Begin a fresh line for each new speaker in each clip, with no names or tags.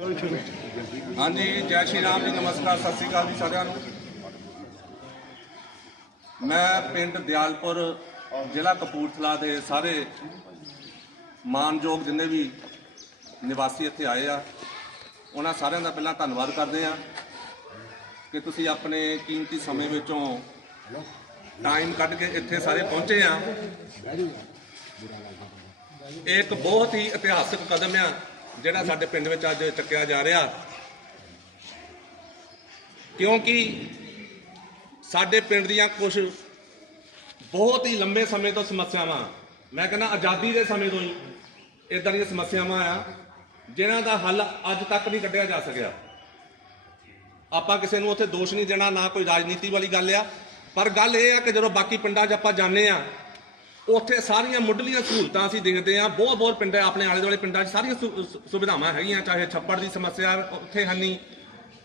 ਹਾਂਜੀ, ਜੈ ਸ਼੍ਰੀ ਰਾਮ ਜੀ, ਨਮਸਕਾਰ, ਸਤਿ ਸ੍ਰੀ ਅਕਾਲ ਜੀ ਸਾਰਿਆਂ ਨੂੰ। ਮੈਂ ਪਿੰਡ ਦਿਆਲਪੁਰ, ਜ਼ਿਲ੍ਹਾ ਕਪੂਰਥਲਾ ਦੇ ਸਾਰੇ ਮਾਨਯੋਗ ਜਿੰਨੇ ਵੀ ਨਿਵਾਸੀ ਇੱਥੇ ਆਏ ਆ, ਉਹਨਾਂ ਸਾਰਿਆਂ ਦਾ ਪਹਿਲਾਂ ਧੰਨਵਾਦ ਕਰਦੇ ਆ ਕਿ ਤੁਸੀਂ ਆਪਣੇ ਕੀਮਤੀ ਸਮੇਂ ਵਿੱਚੋਂ ਟਾਈਮ ਕੱਢ ਕੇ ਇੱਥੇ ਸਾਰੇ ਪਹੁੰਚੇ ਆ। ਇਹ ਇੱਕ ਬਹੁਤ ਹੀ ਇਤਿਹਾਸਕ ਕਦਮ ਆ। ਜਿਹੜਾ ਸਾਡੇ ਪਿੰਡ ਵਿੱਚ ਅੱਜ ਚੱਕਿਆ ਜਾ ਰਿਹਾ। ਕਿਉਂਕਿ ਸਾਡੇ ਪਿੰਡ ਦੀਆਂ ਕੁਝ ਬਹੁਤ ਹੀ ਲੰਬੇ ਸਮੇਂ ਤੋਂ ਸਮੱਸਿਆਵਾਂ, ਮੈਂ ਕਹਿੰਦਾ ਆਜ਼ਾਦੀ ਦੇ ਸਮੇਂ ਤੋਂ ਹੀ ਇਦਾਂ ਦੀਆਂ ਸਮੱਸਿਆਵਾਂ ਆ, ਜਿਨ੍ਹਾਂ ਦਾ ਹੱਲ ਅੱਜ ਤੱਕ ਨਹੀਂ ਕੱਢਿਆ ਜਾ ਸਕਿਆ। ਆਪਾਂ ਕਿਸੇ ਨੂੰ ਉੱਥੇ ਦੋਸ਼ ਨਹੀਂ ਦੇਣਾ, ਨਾ ਕੋਈ ਰਾਜਨੀਤੀ ਵਾਲੀ ਗੱਲ ਆ। ਪਰ ਗੱਲ ਇਹ ਆ ਕਿ ਜਦੋਂ ਬਾਕੀ ਪਿੰਡਾਂ 'ਚ ਆਪਾਂ ਜਾਂਦੇ ਆ ਉੱਥੇ ਸਾਰੀਆਂ ਮੁੱਢਲੀਆਂ ਸਹੂਲਤਾਂ ਅਸੀਂ ਦੇਖਦੇ ਹਾਂ। ਬਹੁਤ ਬਹੁਤ ਪਿੰਡ ਆਪਣੇ ਆਲੇ ਦੁਆਲੇ ਪਿੰਡਾਂ 'ਚ ਸਾਰੀਆਂ ਸੁ- ਸੁਵਿਧਾਵਾਂ ਹੈਗੀਆਂ। ਚਾਹੇ ਛੱਪੜ ਦੀ ਸਮੱਸਿਆ ਉੱਥੇ ਹੰਨੀ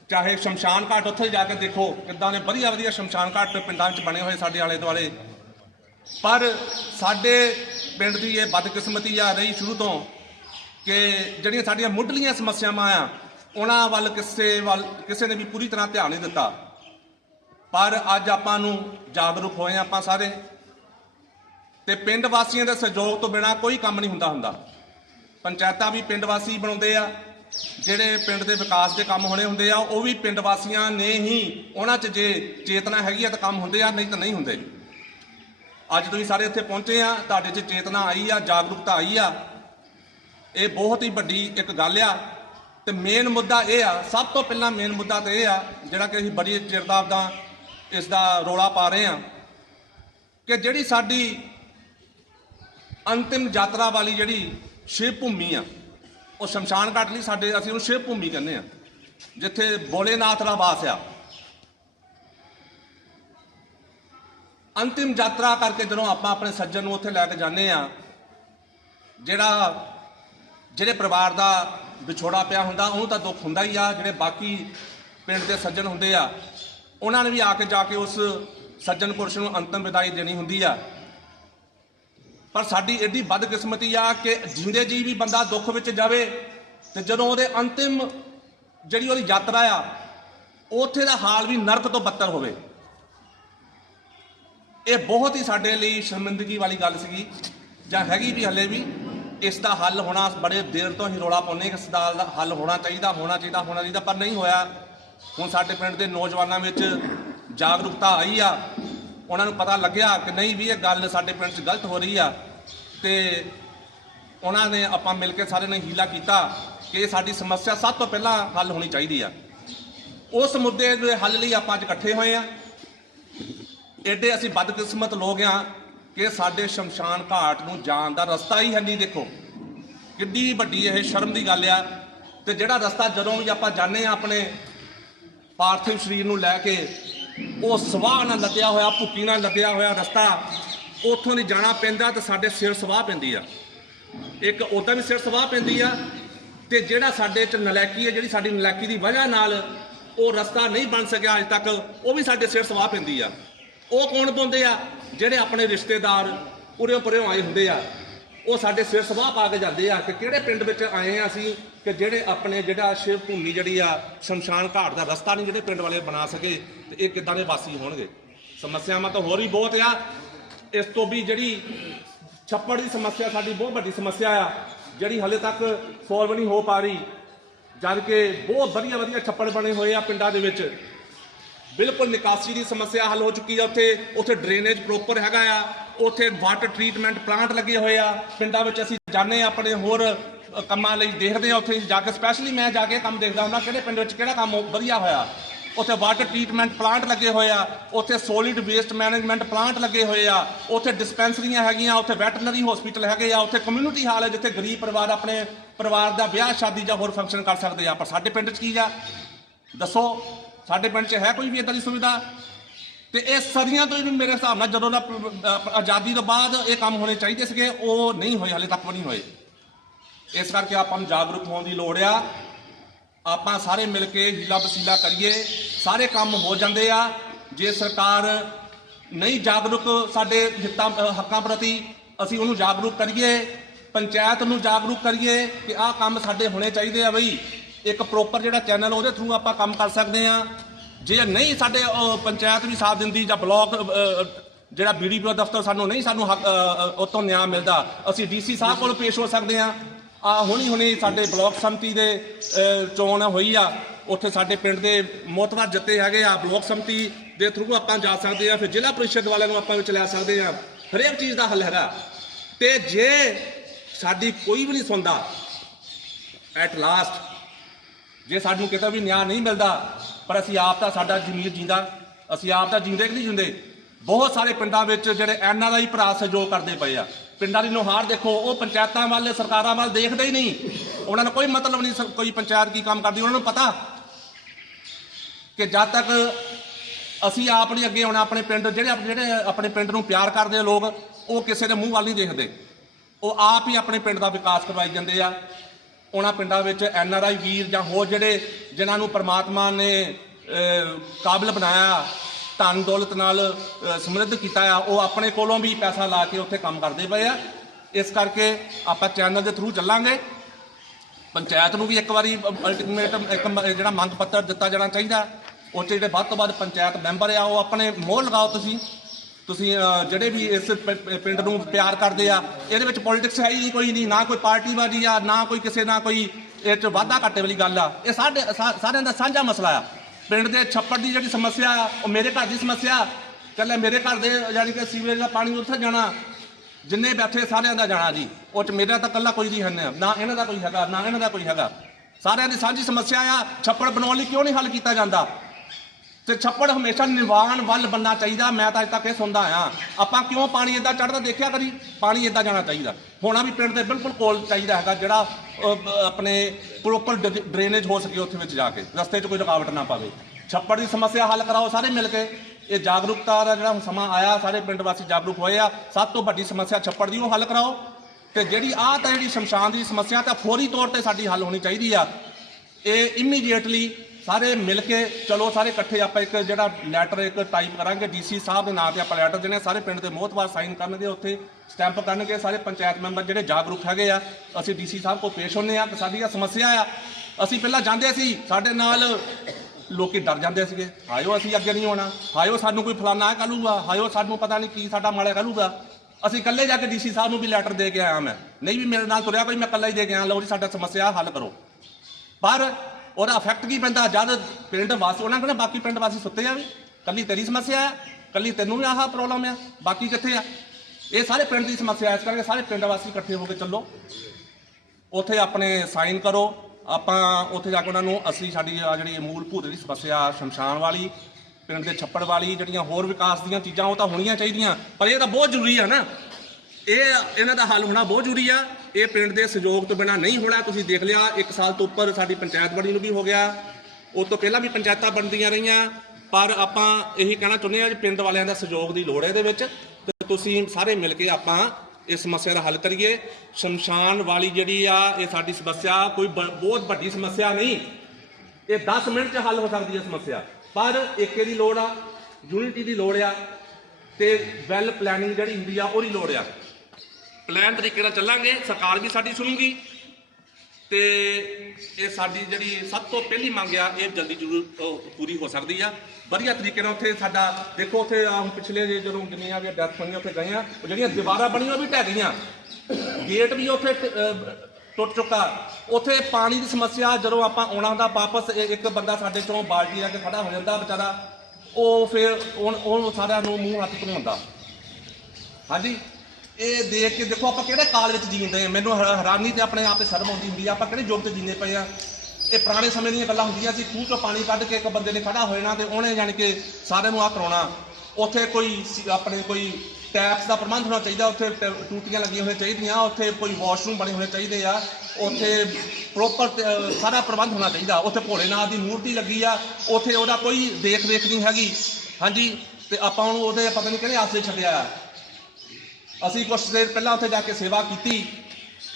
ਚਾਹੇ ਸ਼ਮਸ਼ਾਨ ਘਾਟ ਉੱਥੇ ਜਾ ਕੇ ਦੇਖੋ ਕਿੱਦਾਂ ਦੇ ਵਧੀਆ ਵਧੀਆ ਸ਼ਮਸ਼ਾਨ ਘਾਟ ਪਿੰਡਾਂ 'ਚ ਬਣੇ ਹੋਏ ਸਾਡੇ ਆਲੇ ਦੁਆਲੇ ਪਰ ਸਾਡੇ ਪਿੰਡ ਦੀ ਇਹ ਬਦਕਿਸਮਤੀ ਆ ਰਹੀ ਸ਼ੁਰੂ ਤੋਂ ਕਿ ਜਿਹੜੀਆਂ ਸਾਡੀਆਂ ਮੁੱਢਲੀਆਂ ਸਮੱਸਿਆਵਾਂ ਆ, ਉਹਨਾਂ ਵੱਲ ਕਿਸੇ ਵੱਲ, ਕਿਸੇ ਨੇ ਵੀ ਪੂਰੀ ਤਰ੍ਹਾਂ ਧਿਆਨ ਨਹੀਂ ਦਿੱਤਾ। ਪਰ ਅੱਜ ਆਪਾਂ ਨੂੰ ਜਾਗਰੂਕ ਹੋਏ ਆਪਾਂ ਸਾਰੇ। ਤੇ ਪਿੰਡ ਵਾਸੀਆਂ ਦੇ ਸਹਿਯੋਗ ਤੋਂ ਬਿਨਾ ਕੋਈ ਕੰਮ ਨਹੀਂ ਹੁੰਦਾ ਹੁੰਦਾ। ਪੰਚਾਇਤਾਂ ਵੀ ਪਿੰਡ ਵਾਸੀ ਬਣਾਉਂਦੇ ਆ, ਜਿਹੜੇ ਪਿੰਡ ਦੇ ਵਿਕਾਸ ਦੇ ਕੰਮ ਹੋਣੇ ਹੁੰਦੇ ਆ, ਉਹ ਵੀ ਪਿੰਡ ਵਾਸੀਆਂ ਨੇ ਹੀ ਉਹਨਾਂ 'ਚ ਜੇ ਚੇਤਨਾ ਹੈਗੀ ਆ ਤਾਂ ਕੰਮ ਹੁੰਦੇ ਆ, ਨਹੀਂ ਤਾਂ ਨਹੀਂ ਹੁੰਦੇ। ਅੱਜ ਤੁਸੀਂ ਸਾਰੇ ਇੱਥੇ ਪਹੁੰਚੇ ਆ, ਤੁਹਾਡੇ 'ਚ ਚੇਤਨਾ ਆਈ ਆ, ਜਾਗਰੂਕਤਾ ਆਈ ਆ। ਇਹ ਬਹੁਤ ਹੀ ਵੱਡੀ ਇੱਕ ਗੱਲ ਆ। ਤੇ ਮੇਨ ਮੁੱਦਾ ਇਹ ਆ, ਸਭ ਤੋਂ ਪਹਿਲਾਂ ਮੇਨ ਮੁੱਦਾ ਤੇ ਇਹ ਆ, ਜਿਹੜਾ ਕਿ ਅਸੀਂ ਬੜੀ ਚਿਰ ਦਾ ਆਪਦਾ ਇਸ ਦਾ ਰੋਲਾ ਪਾ ਰਹੇ ਆ, ਕਿ ਜਿਹੜੀ ਸਾਡੀ ਅੰਤਿਮ ਯਾਤਰਾ ਵਾਲੀ ਜਿਹੜੀ ਸ਼ਿਵ ਭੂਮੀ ਆ, ਉਹ ਸ਼ਮਸ਼ਾਨ ਘਾਟ ਲਈ ਸਾਡੇ, ਅਸੀਂ ਉਹਨੂੰ ਸ਼ਿਵ ਭੂਮੀ ਕਹਿੰਦੇ ਆ, ਜਿੱਥੇ ਭੋਲੇਨਾਥ ਦਾ ਵਾਸ ਆ। ਅੰਤਿਮ ਯਾਤਰਾ ਕਰਕੇ ਜਦੋਂ ਆਪਾਂ ਆਪਣੇ ਸੱਜਣ ਨੂੰ ਉੱਥੇ ਲੈ ਕੇ ਜਾਂਦੇ ਆ, ਜਿਹੜਾ, ਜਿਹੜੇ ਪਰਿਵਾਰ ਦਾ ਵਿਛੋੜਾ ਪਿਆ ਹੁੰਦਾ, ਉਹਨੂੰ ਤਾਂ ਦੁੱਖ ਹੁੰਦਾ ਹੀ ਆ, ਜਿਹੜੇ ਬਾਕੀ ਪਿੰਡ ਦੇ ਸੱਜਣ ਹੁੰਦੇ ਆ, ਉਹਨਾਂ ਨੇ ਵੀ ਆ ਕੇ ਜਾ ਕੇ ਉਸ ਸੱਜਣ ਪੁਰਸ਼ ਨੂੰ ਅੰਤਮ ਵਿਦਾਈ ਦੇਣੀ ਹੁੰਦੀ ਆ। ਪਰ ਸਾਡੀ ਐਡੀ ਬਦਕਿਸਮਤੀ ਆ ਕਿ ਜਿੰਦੇ ਜੀ ਵੀ ਬੰਦਾ ਦੁੱਖ ਵਿੱਚ ਜਾਵੇ ਤੇ ਜਦੋਂ ਉਹਦੇ ਅੰਤਿਮ ਜਿਹੜੀ ਉਹਦੀ ਯਾਤਰਾ ਆ, ਉੱਥੇ ਦਾ ਹਾਲ ਵੀ ਨਰਕ ਤੋਂ ਬੱਤਰ ਹੋਵੇ। ਇਹ ਬਹੁਤ ਹੀ ਸਾਡੇ ਲਈ ਸ਼ਰਮਿੰਦਗੀ ਵਾਲੀ ਗੱਲ ਸੀਗੀ, ਜਾਂ ਹੈਗੀ ਵੀ ਹੱਲੇ ਵੀ। ਇਸ ਦਾ ਹੱਲ ਹੋਣਾ ਬੜੇ ਦੇਰ ਤੋਂ ਹੀ ਰੋਲਾ ਪਾਉਂਦੇ ਕਿ ਇਸ ਦਾ ਹੱਲ ਹੋਣਾ ਚਾਹੀਦਾ ਹੋਣਾ ਚਾਹੀਦਾ ਹੋਣਾ ਚਾਹੀਦਾ, ਪਰ ਨਹੀਂ ਹੋਇਆ। ਹੁਣ ਸਾਡੇ ਪਿੰਡ ਦੇ ਨੌਜਵਾਨਾਂ ਵਿੱਚ ਜਾਗਰੂਕਤਾ ਆਈ ਆ। ਉਹਨਾਂ ਨੂੰ ਪਤਾ ਲੱਗਿਆ ਕਿ ਨਹੀਂ ਵੀ ਇਹ ਗੱਲ ਸਾਡੇ ਪਿੰਡ 'ਚ ਗਲਤ ਹੋ ਰਹੀ ਆ। ਤੇ ਉਹਨਾਂ ਨੇ ਆਪਾਂ ਮਿਲ ਕੇ ਸਾਰੇ ਨੇ ਹੀਲਾ ਕੀਤਾ ਕਿ ਇਹ ਸਾਡੀ ਸਮੱਸਿਆ ਸਭ ਤੋਂ ਪਹਿਲਾਂ ਹੱਲ ਹੋਣੀ ਚਾਹੀਦੀ ਆ। ਉਸ ਮੁੱਦੇ ਦੇ ਹੱਲ ਲਈ ਆਪਾਂ ਅੱਜ ਇਕੱਠੇ ਹੋਏ ਆ। ਐਡੇ ਅਸੀਂ ਬਦਕਿਸਮਤ ਲੋਕ ਆ ਕਿ ਸਾਡੇ ਸ਼ਮਸ਼ਾਨ ਘਾਟ ਨੂੰ ਜਾਣ ਦਾ ਰਸਤਾ ਹੀ ਹੈ ਨਹੀਂ, ਦੇਖੋ। ਕਿੱਡੀ ਵੱਡੀ ਇਹ ਸ਼ਰਮ ਦੀ ਗੱਲ ਆ। ਤੇ ਜਿਹੜਾ ਰਸਤਾ ਜਦੋਂ ਵੀ ਆਪਾਂ ਜਾਂਦੇ ਆ ਆਪਣੇ ਪਾਰਥਿਵ ਸਰੀਰ ਨੂੰ ਲੈ ਕੇ ਉਹ ਸਵਾਹ ਨਾਲ ਲੱਦਿਆ ਹੋਇਆ, ਭੁੱਕੀ ਨਾਲ ਲੱਦਿਆ ਹੋਇਆ ਰਸਤਾ ਉੱਥੋਂ ਦੀ ਜਾਣਾ ਪੈਂਦਾ ਤੇ ਸਾਡੇ ਸਿਰ ਸਵਾਹ ਪੈਂਦੀ ਆ। ਇੱਕ ਉਦਾਂ ਵੀ ਸਿਰ ਸਵਾਹ ਪੈਂਦੀ ਆ ਤੇ ਜਿਹੜਾ ਸਾਡੇ ਚ ਨਲਾਇਕੀ ਹੈ ਜਿਹੜੀ ਸਾਡੀ ਨਲਾਇਕੀ ਦੀ ਵਜ੍ਹਾ ਨਾਲ ਉਹ ਰਸਤਾ ਨਹੀਂ ਬਣ ਸਕਿਆ ਅਜੇ ਤੱਕ, ਉਹ ਵੀ ਸਾਡੇ ਸਿਰ ਸਵਾਹ ਪੈਂਦੀ ਆ। ਉਹ ਕੌਣ ਪਾਉਂਦੇ ਆ? ਜਿਹੜੇ ਆਪਣੇ ਰਿਸ਼ਤੇਦਾਰ ਉਰੇ ਪਰੇ ਆਏ ਹੁੰਦੇ ਆ। ਉਹ ਸਾਡੇ ਸਿਰ ਸਵਾਹ ਪਾ ਕੇ ਜਾਂਦੇ ਆ ਕਿ ਕਿਹੜੇ ਪਿੰਡ ਵਿੱਚ ਆਏ ਆ ਅਸੀਂ ਕਿ ਜਿਹੜੇ ਆਪਣੇ ਜਿਹੜਾ ਸ਼ਿਵ ਭੂਮੀ ਜਿਹੜੀ ਆ ਸ਼ਮਸ਼ਾਨ ਘਾਟ ਦਾ ਰਸਤਾ ਨਹੀਂ ਜਿਹੜੇ ਪਿੰਡ ਵਾਲੇ ਬਣਾ ਸਕੇ ਤੇ ਇਹ ਕਿੱਦਾਂ ਦੇ ਵਾਸੀ ਹੋਣਗੇ? ਸਮੱਸਿਆਵਾਂ ਤਾਂ ਹੋਰ ਹੀ ਬਹੁਤ ਆ। ਇਸ ਤੋਂ ਵੀ ਜਿਹੜੀ ਛੱਪੜ ਦੀ ਸਮੱਸਿਆ ਸਾਡੀ ਬਹੁਤ ਵੱਡੀ ਸਮੱਸਿਆ ਆ, ਜਿਹੜੀ ਹਲੇ ਤੱਕ ਸੋਲਵ ਨਹੀਂ ਹੋ ਪਾ ਰਹੀ। ਜਦ ਕਿ ਬਹੁਤ ਵਧੀਆ ਵਧੀਆ ਛੱਪੜ ਬਣੇ ਹੋਏ ਆ ਪਿੰਡਾਂ ਦੇ ਵਿੱਚ। ਬਿਲਕੁਲ ਨਿਕਾਸੀ ਦੀ ਸਮੱਸਿਆ ਹੱਲ ਹੋ ਚੁੱਕੀ ਆ ਉੱਥੇ ਉੱਥੇ ਡਰੇਨੇਜ ਪ੍ਰੋਪਰ ਹੈਗਾ ਆ, ਉੱਥੇ ਵਾਟਰ ਟ੍ਰੀਟਮੈਂਟ ਪਲਾਂਟ ਲੱਗੇ ਹੋਏ ਆ, ਪਿੰਡਾਂ ਵਿੱਚ ਅਸੀਂ ਜਾਂਦੇ ਆ ਆਪਣੇ ਹੋਰ ਕੰਮਾਂ ਲਈ ਦੇਖਦੇ ਆ ਉੱਥੇ ਜਾ ਕੇ ਸਪੈਸ਼ਲੀ ਮੈਂ ਜਾ ਕੇ ਕੰਮ ਦੇਖਦਾ ਹੁੰਦਾ, ਕਿਹੜੇ ਪਿੰਡ ਵਿੱਚ ਕਿਹੜਾ ਕੰਮ ਵਧੀਆ ਹੋਇਆ। ਉੱਥੇ ਵਾਟਰ ਟ੍ਰੀਟਮੈਂਟ ਪਲਾਂਟ ਲੱਗੇ ਹੋਏ ਆ, ਉੱਥੇ ਸੋਲਿਡ ਵੇਸਟ ਮੈਨੇਜਮੈਂਟ ਪਲਾਂਟ ਲੱਗੇ ਹੋਏ ਆ, ਉੱਥੇ ਡਿਸਪੈਂਸਰੀਆਂ ਹੈਗੀਆਂ, ਉੱਥੇ ਵੈਟਰਨਰੀ ਹਸਪੀਟਲ ਹੈਗੇ ਆ, ਉੱਥੇ ਕਮਿਊਨਿਟੀ ਹਾਲ ਹੈ, ਜਿੱਥੇ ਗਰੀਬ ਪਰਿਵਾਰ ਆਪਣੇ ਪਰਿਵਾਰ ਦਾ ਵਿਆਹ, ਸ਼ਾਦੀ ਜਾਂ ਹੋਰ ਫੰਕਸ਼ਨ ਕਰ ਸਕਦੇ ਆ। ਪਰ ਸਾਡੇ ਪਿੰਡ 'ਚ ਕੀ ਆ? ਦੱਸੋ ਸਾਡੇ ਪਿੰਡ 'ਚ ਹੈ ਕੋਈ ਵੀ ਇਦਾਂ ਦੀ ਸੁਵਿਧਾ? ਤੇ ਇਹ ਸਦੀਆਂ ਤੋਂ ਹੀ ਮੇਰੇ ਹਿਸਾਬ ਨਾਲ ਜਦੋਂ ਦਾ ਆਜ਼ਾਦੀ ਤੋਂ ਬਾਅਦ ਇਹ ਕੰਮ ਹੋਣੇ ਚਾਹੀਦੇ ਸੀਗੇ, ਉਹ ਨਹੀਂ ਹੋਏ, ਹਲੇ ਤੱਕ ਵੀ ਨਹੀਂ ਹੋਏ। ਇਸ ਕਰਕੇ ਆਪਾਂ ਨੂੰ ਜਾਗਰੂਕ ਹੋਣ ਦੀ ਲੋੜ ਆ। ਆਪਾਂ ਸਾਰੇ ਮਿਲ ਕੇ ਹੀਲਾ ਵਸੀਲਾ ਕਰੀਏ। ਸਾਰੇ ਕੰਮ ਹੋ ਜਾਂਦੇ ਆ। ਜੇ ਸਰਕਾਰ ਨਹੀਂ ਜਾਗਰੂਕ ਸਾਡੇ ਹਿੱਤਾਂ ਹੱਕਾਂ ਪ੍ਰਤੀ, ਅਸੀਂ ਉਹਨੂੰ ਜਾਗਰੂਕ ਕਰੀਏ, ਪੰਚਾਇਤ ਨੂੰ ਜਾਗਰੂਕ ਕਰੀਏ ਕਿ ਆਹ ਕੰਮ ਸਾਡੇ ਹੋਣੇ ਚਾਹੀਦੇ ਆ ਬਈ। ਇੱਕ ਪ੍ਰੋਪਰ ਜਿਹੜਾ ਚੈਨਲ ਉਹਦੇ ਥਰੂ ਆਪਾਂ ਕੰਮ ਕਰ ਸਕਦੇ ਆ ਜੇ ਨਹੀਂ ਸਾਡੇ ਪੰਚਾਇਤ ਵੀ ਸਾਥ ਦਿੰਦੀ ਜਾਂ ਬਲਾਕ ਅਹ, ਜਿਹੜਾ ਬੀਡੀਪੀਓ ਦਫ਼ਤਰ ਸਾਨੂੰ ਨਹੀਂ ਸਾਨੂੰ ਹੱਕ, ਅਹ, ਅਹ, ਨਿਆਂ ਮਿਲਦਾ ਅਸੀਂ ਡੀਸੀ ਸਾਹਿਬ ਕੋਲ ਪੇਸ਼ ਹੋ ਸਕਦੇ ਆ ਆ ਹੁਣੀ ਹੁਣੀ ਸਾਡੇ ਬਲਾਕ ਸੰਮਤੀ ਦੇ ਚੋਣ ਹੋਈ ਆ। ਉੱਥੇ ਸਾਡੇ ਪਿੰਡ ਦੇ ਮੋਤਵਾਰ ਜੱਤੇ ਹੈਗੇ ਆ ਬਲਾਕ ਸੰਮਤੀ ਦੇ ਥਰੂ ਆਪਾਂ ਜਾ ਸਕਦੇ ਆ ਫਿਰ ਜ਼ਿਲ੍ਹਾ ਪ੍ਰੀਸ਼ਦ ਵਾਲਿਆਂ ਨੂੰ ਆਪਾਂ ਵਿੱਚ ਲੈ ਸਕਦੇ ਆ ਹਰੇਕ ਚੀਜ਼ ਦਾ ਹੱਲ ਹੈਗਾ। ਤੇ ਜੇ ਸਾਡੀ ਕੋਈ ਵੀ ਨਹੀਂ ਸੁਣਦਾ ਐਟ ਲਾਸਟ ਜੇ ਸਾਨੂੰ ਕਿਤੇ ਵੀ ਨਿਆਂ ਨਹੀਂ ਮਿਲਦਾ, ਪਰ ਅਸੀਂ ਆਪ ਤਾਂ ਸਾਡਾ ਜ਼ਮੀਰ ਜਿੰਦਾ, ਅਸੀਂ ਆਪ ਤਾਂ ਜਿੰਦੇ ਕਿ ਨਹੀਂ ਜਿੰਦੇ? ਬਹੁਤ ਸਾਰੇ ਪਿੰਡਾਂ ਵਿੱਚ ਜਿਹੜੇ ਐਨ ਆਰ ਆਈ ਭਰਾ ਸਹਿਯੋਗ ਕਰਦੇ ਪਏ ਆ। ਪਿੰਡਾਂ ਦੀ ਨੁਹਾਰ ਦੇਖੋ, ਉਹ ਪੰਚਾਇਤਾਂ ਵੱਲ, ਸਰਕਾਰਾਂ ਵੱਲ ਦੇਖਦੇ ਹੀ ਨਹੀਂ। ਉਹਨਾਂ ਨੂੰ ਕੋਈ ਮਤਲਬ ਨਹੀਂ ਸ- ਕੋਈ ਪੰਚਾਇਤ ਕੀ ਕੰਮ ਕਰਦੀ, ਉਹਨਾਂ ਨੂੰ ਪਤਾ ਕਿ ਜਦ ਤੱਕ ਅਸੀਂ ਆਪ ਨਹੀਂ ਅੱਗੇ ਆਉਣਾ, ਆਪਣੇ ਪਿੰਡ ਜਿਹੜੇ ਆਪ- ਜਿਹੜੇ ਆਪਣੇ ਪਿੰਡ ਨੂੰ ਪਿਆਰ ਕਰਦੇ ਆ ਲੋਕ, ਉਹ ਕਿਸੇ ਦੇ ਮੂੰਹ ਵੱਲ ਨਹੀਂ ਦੇਖਦੇ। ਉਹ ਆਪ ਹੀ ਆਪਣੇ ਪਿੰਡ ਦਾ ਵਿਕਾਸ ਕਰਵਾਈ ਜਾਂਦੇ ਆ। ਉਹਨਾਂ ਪਿੰਡਾਂ ਵਿੱਚ ਐਨ ਆਰ ਆਈ ਵੀਰ ਜਾਂ ਹੋਰ ਜਿਹੜੇ ਜਿਨ੍ਹਾਂ ਨੂੰ ਪ੍ਰਮਾਤਮਾ ਨੇ ਅਹ, ਕਾਬਿਲ ਬਣਾਇਆ ਧਨ ਦੌਲਤ ਨਾਲ ਸਮਰਿੱਧ ਕੀਤਾ ਆ ਉਹ ਆਪਣੇ ਕੋਲੋਂ ਵੀ ਪੈਸਾ ਲਾ ਕੇ ਉੱਥੇ ਕੰਮ ਕਰਦੇ ਪਏ ਆ। ਇਸ ਕਰਕੇ ਆਪਾਂ ਚੈਨਲ ਦੇ ਥਰੂ ਚੱਲਾਂਗੇ। ਪੰਚਾਇਤ ਨੂੰ ਵੀ ਇੱਕ ਵਾਰੀ ਅਲਟੀਮੇਟਮ ਇੱਕ ਜਿਹੜਾ ਮੰਗ ਪੱਤਰ ਦਿੱਤਾ ਜਾਣਾ ਚਾਹੀਦਾ। ਉਹ 'ਚ ਜਿਹੜੇ ਵੱਧ ਤੋਂ ਵੱਧ ਪੰਚਾਇਤ ਮੈਂਬਰ ਆ ਉਹ ਆਪਣੇ ਮੋਹ ਲਗਾਓ ਤੁਸੀਂ। ਤੁਸੀਂ ਅਹ, ਜਿਹੜੇ ਵੀ ਇਸ ਪ- ਪ- ਪਿੰਡ ਨੂੰ ਪਿਆਰ ਕਰਦੇ ਆ ਇਹਦੇ ਵਿੱਚ ਪੋਲਿਟਿਕਸ ਹੈ ਹੀ ਨਹੀਂ ਕੋਈ ਨਹੀਂ ਨਾ ਕੋਈ ਪਾਰਟੀਬਾਜ਼ੀ ਆ ਨਾ ਕੋਈ ਕਿਸੇ ਨਾ ਕੋਈ ਇਹ 'ਚ ਵਾਧਾ ਘਾਟੇ ਵਾਲੀ ਗੱਲ ਆ। ਇਹ ਸਾਡੇ ਸਾ- ਸਾਰਿਆਂ ਦਾ ਸਾਂਝਾ ਮਸਲਾ ਆ। ਪਿੰਡ ਦੇ ਛੱਪੜ ਦੀ ਜਿਹੜੀ ਸਮੱਸਿਆ ਆ ਉਹ ਮੇਰੇ ਘਰ ਦੀ ਸਮੱਸਿਆ ਕੱਲੇ ਮੇਰੇ ਘਰ ਦੇ ਯਾਨੀ ਕਿ ਸੀਵਰੇਜ ਦਾ ਪਾਣੀ ਉੱਥੇ ਜਾਣਾ ਜਿੰਨੇ ਬੈਠੇ ਸਾਰਿਆਂ ਦਾ ਜਾਣਾ ਜੀ। ਉਹ ਚ ਮੇਰਾ ਤਾਂ ਕੱਲਾ ਕੋਈ ਨਹੀਂ ਹੈ ਨਾ ਇਹਨਾਂ ਦਾ ਕੋਈ ਹੈਗਾ ਨਾ ਇਹਨਾਂ ਦਾ ਕੋਈ ਹੈਗਾ। ਸਾਰਿਆਂ ਦੀ ਸਾਂਝੀ ਸਮੱਸਿਆ ਆ ਛੱਪੜ ਬਣਾਉਣ ਲਈ ਕਿਉਂ ਨਹੀਂ ਹੱਲ ਕੀਤਾ ਜਾਂਦਾ? ਤੇ ਛੱਪੜ ਹਮੇਸ਼ਾ ਨਿਵਾਰਨ ਵੱਲ ਬੰਨਾ ਚਾਹੀਦਾ, ਮੈਂ ਤਾਂ ਅੱਜ ਤੱਕ ਇਹ ਸੁਣਦਾ ਆ ਆਪਾਂ ਕਿਉਂ ਪਾਣੀ ਇਦਾਂ ਚੜਦਾ ਦੇਖਿਆ ਕਰੀ ਪਾਣੀ ਇਦਾਂ ਜਾਣਾ ਚਾਹੀਦਾ। ਹੋਣਾ ਵੀ ਪਿੰਡ ਦੇ ਬਿਲਕੁਲ ਕੋਲ ਚਾਹੀਦਾ ਹੈਗਾ, ਜਿਹੜਾ ਆਪਣੇ ਪ੍ਰੋਪਰ ਡਰੇਨੇਜ ਹੋ ਸਕੇ ਉੱਥੇ ਵਿੱਚ ਜਾ ਕੇ, ਰਸਤੇ 'ਚ ਕੋਈ ਰੁਕਾਵਟ ਨਾ ਪਵੇ। ਛੱਪੜ ਦੀ ਸਮੱਸਿਆ ਹੱਲ ਕਰਾਓ ਸਾਰੇ ਮਿਲ ਕੇ। ਇਹ ਜਾਗਰੂਕਤਾ ਦਾ ਜਿਹੜਾ ਸਮਾਂ ਆਇਆ, ਸਾਰੇ ਪਿੰਡ ਵਾਸੀ ਜਾਗਰੂਕ ਹੋਏ ਆ। ਸਭ ਤੋਂ ਵੱਡੀ ਸਮੱਸਿਆ ਛੱਪੜ ਦੀ, ਉਹ ਹੱਲ ਕਰਾਓ। ਤੇ ਜਿਹੜੀ ਆਹ ਤਾਂ ਜਿਹੜੀ ਸ਼ਮਸ਼ਾਨ ਦੀ ਸਮੱਸਿਆ ਤਾਂ ਫੌਰੀ ਤੌਰ ਤੇ ਸਾਡੀ ਹੱਲ ਹੋਣੀ ਚਾਹੀਦੀ ਆ। ਇਹ ਇਮੀਡੀਏਟਲੀ ਸਾਰੇ ਮਿਲ ਕੇ ਚਲੋ ਸਾਰੇ ਇਕੱਠੇ ਆਪਾਂ ਇੱਕ ਜਿਹੜਾ ਲੈਟਰ ਇੱਕ ਟਾਈਪ ਕਰਾਂਗੇ ਡੀਸੀ ਸਾਹਿਬ ਦੇ ਨਾਂ ਤੇ ਆਪਾਂ ਲੈਟਰ ਦੇਣੇ ਆ, ਸਾਰੇ ਪਿੰਡ ਦੇ ਮੋਹਤਵਾਰ ਸਾਈਨ ਕਰਨਗੇ ਉੱਥੇ ਸਟੈਂਪ ਕਰਨਗੇ। ਸਾਰੇ ਪੰਚਾਇਤ ਮੈਂਬਰ ਜਿਹੜੇ ਜਾਗਰੂਕ ਹੈਗੇ ਆ ਅਸੀਂ ਡੀਸੀ ਸਾਹਿਬ ਕੋਲ ਪੇਸ਼ ਹੁੰਨੇ ਆ ਕਿ ਸਾਡੀ ਸਮੱਸਿਆ ਆ। ਅਸੀਂ ਪਹਿਲਾਂ ਜਾਂਦੇ ਸੀ ਸਾਡੇ ਨਾਲ ਲੋਕੀ ਡਰ ਜਾਂਦੇ ਸੀਗੇ। ਹਾਇਓ ਅਸੀਂ ਅੱਗੇ ਨਹੀਂ ਆਉਣਾ ਹਾਇਓ ਸਾਨੂੰ ਕੋਈ ਫਲਾਨਾ ਕਹਲੂਗਾ ਹਾਇਓ ਸਾਨੂੰ ਪਤਾ ਨਹੀਂ ਕੀ ਸਾਡਾ ਮਾੜਾ ਕਹਲੂਗਾ ਅਸੀਂ ਇਕੱਲੇ ਜਾ ਕੇ ਡੀਸੀ ਸਾਹਿਬ ਨੂੰ ਵੀ ਲੈਟਰ ਦੇ ਕੇ ਆਇਆ ਮੈਂ। ਨਹੀਂ ਵੀ ਮੇਰੇ ਨਾਲ ਤੁਰਿਆ ਕੋਈ ਮੈਂ ਇਕੱਲਾ ਹੀ ਦੇ ਕੇ ਆਇਆ। ਲਓ ਜੀ ਸਾਡਾ ਸਮੱਸਿਆ ਹੱਲ ਕਰੋ। ਪਰ ਉਹਦਾ ਇਫੈਕਟ ਕੀ ਪੈਂਦਾ? ਜਦ ਪਿੰਡ ਵਾਸੀ ਉਹਨਾਂ ਕਹਿੰਦੇ ਬਾਕੀ ਪਿੰਡ ਵਾਸੀ ਸੁੱਤੇ ਆ ਵੀ। ਕੱਲੀ ਤੇਰੀ ਸਮੱਸਿਆ ਆ, ਕੱਲੀ ਤੈਨੂੰ ਵੀ ਆਹ ਪ੍ਰੋਬਲਮ ਆ। ਬਾਕੀ ਕਿੱਥੇ ਆ? ਇਹ ਸਾਰੇ ਪਿੰਡ ਦੀ ਸਮੱਸਿਆ ਇਸ ਕਰਕੇ ਸਾਰੇ ਪਿੰਡ ਵਾਸੀ ਇਕੱਠੇ ਹੋ ਕੇ ਚੱਲੋ। ਉੱਥੇ ਆਪਣੇ ਸਾਈਨ ਕਰੋ। ਆਪਾਂ ਉੱਥੇ ਜਾ ਕੇ ਉਹਨਾਂ ਨੂੰ, ਅਸੀਂ ਸਾਡੀ ਆਹ ਜਿਹੜੀ ਮੂਲ ਭੂਤ ਦੀ ਸਮੱਸਿਆ ਸ਼ਮਸ਼ਾਨ ਵਾਲੀ, ਪਿੰਡ ਦੇ ਛੱਪੜ ਵਾਲੀ, ਜਿਹੜੀਆਂ ਹੋਰ ਵਿਕਾਸ ਦੀਆਂ ਚੀਜ਼ਾਂ ਉਹ ਤਾਂ ਹੋਣੀਆਂ ਚਾਹੀਦੀਆਂ। ਪਰ ਇਹ ਤਾਂ ਬਹੁਤ ਜ਼ਰੂਰੀ ਆ ਨਾ। ਇਹ ਇਹਨਾਂ ਦਾ ਹੱਲ ਹੋਣਾ ਬਹੁਤ ਜ਼ਰੂਰੀ ਆ। ਇਹ ਪਿੰਡ ਦੇ ਸਹਿਯੋਗ ਤੋਂ ਬਿਨਾ ਨਹੀਂ ਹੋਣਾ। ਤੁਸੀਂ ਦੇਖ ਲਿਆ, ਇੱਕ ਸਾਲ ਤੋਂ ਉੱਪਰ ਸਾਡੀ ਪੰਚਾਇਤ ਬਣੀ ਨੂੰ ਵੀ ਹੋ ਗਿਆ। ਉਸ ਤੋਂ ਪਹਿਲਾਂ ਵੀ ਪੰਚਾਇਤਾਂ ਬਣਦੀਆਂ ਰਹੀਆਂ, ਪਰ ਆਪਾਂ ਇਹੀ ਕਹਿਣਾ ਚਾਹੁੰਦੇ ਹਾਂ ਕਿ ਪਿੰਡ ਵਾਲਿਆਂ ਦਾ ਸਹਿਯੋਗ ਦੀ ਲੋੜ ਹੈ ਇਹਦੇ ਵਿੱਚ। ਤੇ ਤੁਸੀਂ ਸਾਰੇ ਮਿਲ ਕੇ ਆਪਾਂ ਇਸ ਸਮੱਸਿਆ ਦਾ ਹੱਲ ਕਰੀਏ। ਸ਼ਮਸ਼ਾਨ ਵਾਲੀ ਜਿਹੜੀ ਆ, ਇਹ ਸਾਡੀ ਸਮੱਸਿਆ ਕੋਈ ਬ- ਬਹੁਤ ਵੱਡੀ ਸਮੱਸਿਆ ਨਹੀਂ। ਇਹ 10 ਮਿੰਟ 'ਚ ਹੱਲ ਹੋ ਸਕਦੀ ਹੈ ਸਮੱਸਿਆ। ਪਰ ਏਕੇ ਦੀ ਲੋੜ ਆ, ਯੂਨਿਟੀ ਦੀ ਲੋੜ ਆ, ਤੇ ਵੈਲ ਪਲੈਨਿੰਗ ਜਿਹੜੀ ਹੁੰਦੀ ਆ, ਉਹਦੀ ਲੋੜ ਆ। ਪਲਾਨ ਤਰੀਕੇ ਨਾਲ ਚੱਲਾਂਗੇ, ਸਰਕਾਰ ਵੀ ਸਾਡੀ ਸੁਣੂਗੀ। ਤੇ ਇਹ ਸਾਡੀ ਜਿਹੜੀ ਸਭ ਤੋਂ ਪਹਿਲੀ ਮੰਗ ਆ, ਇਹ ਜਲਦੀ ਜ਼ਰੂਰ ਪੂਰੀ ਹੋ ਸਕਦੀ ਆ। ਵਧੀਆ ਤਰੀਕੇ ਨਾਲ ਉੱਥੇ ਸਾਡਾ, ਦੇਖੋ ਉੱਥੇ ਹੁਣ ਪਿਛਲੇ ਜੇ ਜਦੋਂ ਜਿੰਨੀਆਂ ਵੀ ਡੈਥ ਹੋਈਆਂ ਉੱਥੇ ਗਈਆਂ, ਉਹ ਜਿਹੜੀਆਂ ਦੀਵਾਰਾਂ ਬਣੀਆਂ ਵੀ ਢਹਿ ਗਈਆਂ। ਗੇਟ ਵੀ ਉੱਥੇ ਟ- ਟੁੱਟ ਚੁੱਕਾ। ਉੱਥੇ ਪਾਣੀ ਦੀ ਸਮੱਸਿਆ, ਜਦੋਂ ਆਪਾਂ ਆਉਣਾ ਹੁੰਦਾ, ਵਾਪਸ ਇੱਕ ਬੰਦਾ ਸਾਡੇ ਚੋਂ ਬਾਲਟੀ ਲੈ ਕੇ ਖੜਾ ਹੋ ਜਾਂਦਾ ਵਿਚਾਰਾ, ਉਹ ਫਿਰ, ਉਹ ਉਹ ਸਾਰਿਆਂ ਨੂੰ ਮੂੰਹ ਹੱਥ ਧੋਉਂਦਾ ਹਾਂਜੀ? ਇਹ ਦੇਖ ਕੇ ਦੇਖੋ ਆਪਾਂ ਕਿਹੜੇ ਕਾਲ ਵਿੱਚ ਜੀਂਦੇ ਆ ਮੈਨੂੰ ਹੈਰਾ- ਹੈਰਾਨੀ ਤੇ ਆਪਣੇ ਆਪ ਤੇ ਸ਼ਰਮ ਆਉਂਦੀ ਹੁੰਦੀ ਆ। ਆਪਾਂ ਕਿਹੜੇ ਯੁੱਗ 'ਚ ਜੀਂਦੇ ਪਏ ਆ? ਇਹ ਪੁਰਾਣੇ ਸਮੇਂ ਦੀਆਂ ਗੱਲਾਂ ਹੁੰਦੀਆਂ ਸੀ। ਖੂਹ ਚੋਂ ਪਾਣੀ ਕੱਢ ਕੇ ਇੱਕ ਬੰਦੇ ਨੇ ਖੜਾ ਹੋ ਜਾਣਾ ਤੇ ਉਹਨੇ ਜਾਣ ਕਿ ਸਾਰਿਆਂ ਨੂੰ ਆ ਕਰਾਉਣਾ। ਉੱਥੇ ਕੋਈ ਸੀ- ਆਪਣੇ ਕੋਈ ਟੈਪਸ ਦਾ ਪ੍ਰਬੰਧ ਹੋਣਾ ਚਾਹੀਦਾ। ਉੱਥੇ ਟ- ਟੂਟੀਆਂ ਲੱਗੀਆਂ ਹੋਣੀਆਂ ਚਾਹੀਦੀਆਂ। ਉੱਥੇ ਕੋਈ ਵਾਸ਼ਰੂਮ ਬਣੇ ਹੋਣੇ ਚਾਹੀਦੇ ਆ। ਉੱਥੇ ਪ੍ਰੋਪਰ ਸਾਰਾ ਪ੍ਰਬੰਧ ਹੋਣਾ ਚਾਹੀਦਾ। ਉੱਥੇ ਭੋਲੇਨਾਥ ਦੀ ਮੂਰਤੀ ਲੱਗੀ ਆ। ਉੱਥੇ ਉਹਦਾ ਕੋਈ ਦੇਖ ਰੇਖ ਨਹੀਂ ਹੈਗੀ। ਹਾਂਜੀ? ਤੇ ਆਪਾਂ ਉਹਨੂੰ ਉਹਦੇ ਪਤਾ ਨਹੀਂ ਕਿਹੜੇ ਆਸਰੇ ਛੱਡਿਆ? ਆ ਅਸੀਂ ਕੁਝ ਦੇਰ ਪਹਿਲਾਂ ਉੱਥੇ ਜਾ ਕੇ ਸੇਵਾ ਕੀਤੀ,